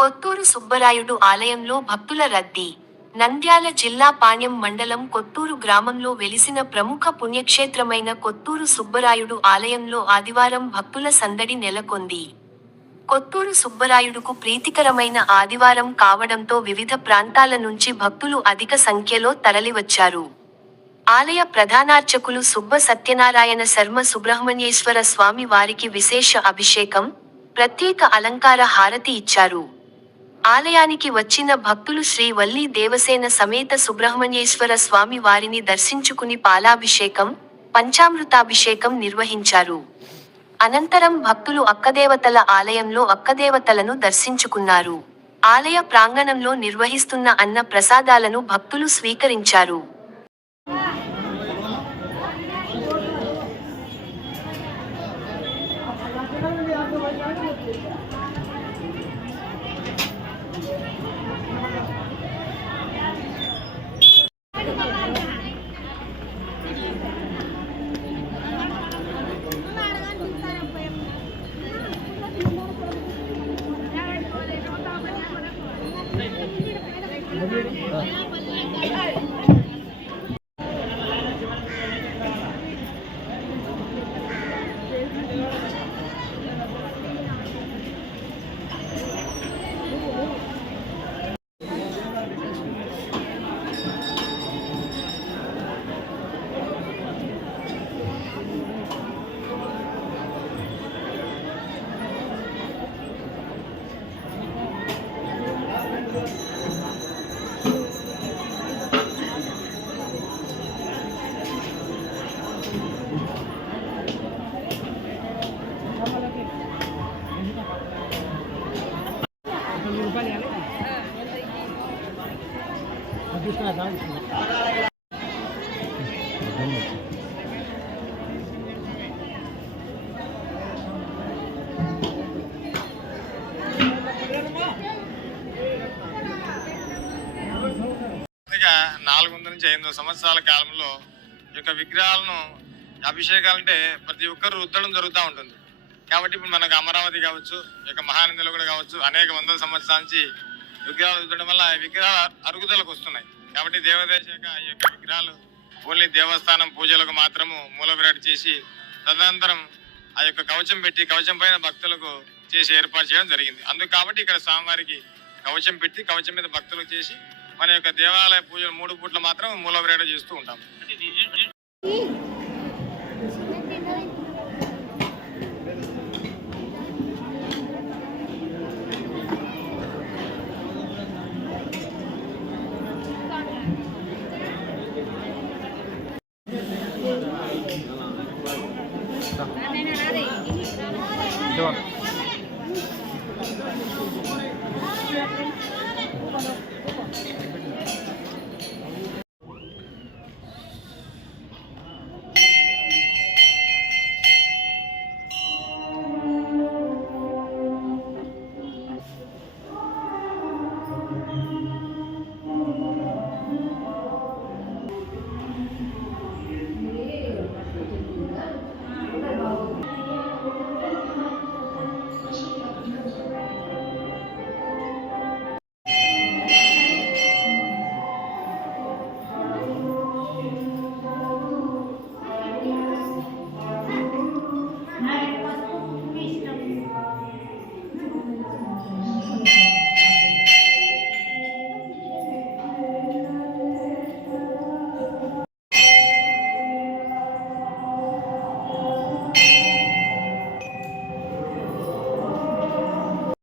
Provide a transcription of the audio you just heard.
కొత్తూరు సుబ్బరాయుడు ఆలయంలో భక్తుల రద్దీ. నంద్యాల జిల్లా పాణ్యం మండలం కొత్తూరు గ్రామంలో వెలిసిన ప్రముఖ పుణ్యక్షేత్రమైన కొత్తూరు సుబ్బరాయుడు ఆలయంలో ఆదివారం భక్తుల సందడి నెలకొంది. కొత్తూరు సుబ్బరాయుడుకు ప్రీతికరమైన ఆదివారం కావడంతో వివిధ ప్రాంతాల నుంచి భక్తులు అధిక సంఖ్యలో తరలివచ్చారు. ఆలయ ప్రధానార్చకులు సుబ్బ సత్యనారాయణ శర్మ సుబ్రహ్మణ్యేశ్వర స్వామి వారికి విశేష అభిషేకం, ప్రత్యేక అలంకార హారతి ఇచ్చారు. ఆలయానికి వచ్చిన భక్తులు శ్రీ వల్లీ దేవసేన సమేత సుబ్రహ్మణ్యేశ్వర స్వామి వారిని దర్శించుకుని పాలాభిషేకం, పంచామృతాభిషేకం నిర్వహించారు. అనంతరం భక్తులు అక్కదేవతల ఆలయంలో అక్కదేవతలను దర్శించుకున్నారు. ఆలయ ప్రాంగణంలో నిర్వహిస్తున్న అన్న ప్రసాదాలను భక్తులు స్వీకరించారు. నుంచి 500 సంవత్సరాల కాలంలో ఈ యొక్క విగ్రహాలను అభిషేకాలంటే ప్రతి ఒక్కరు రుద్దడం జరుగుతూ ఉంటుంది. కాబట్టి ఇప్పుడు మనకు అమరావతి కావచ్చు, ఈ యొక్క మహానందిలో కూడా కావచ్చు, అనేక వందల సంవత్సరాల నుంచి విగ్రహాలు రుద్దడం వల్ల విగ్రహాలు అరుగుదలకు వస్తున్నాయి. కాబట్టి దేవదేశ ఈ యొక్క విగ్రహాలు ఓన్లీ దేవస్థానం పూజలకు మాత్రము మూల విరాట్ చేసి తదనంతరం ఆ యొక్క కవచం పెట్టి కవచం పైన భక్తులకు చేసి ఏర్పాటు చేయడం జరిగింది. అందుకు కాబట్టి ఇక్కడ స్వామివారికి కవచం పెట్టి కవచం మీద భక్తులకు చేసి మన యొక్క దేవాలయ పూజలు 3 పూట్ల మాత్రం మూల విరాట్ చేస్తూ ఉంటాం. John.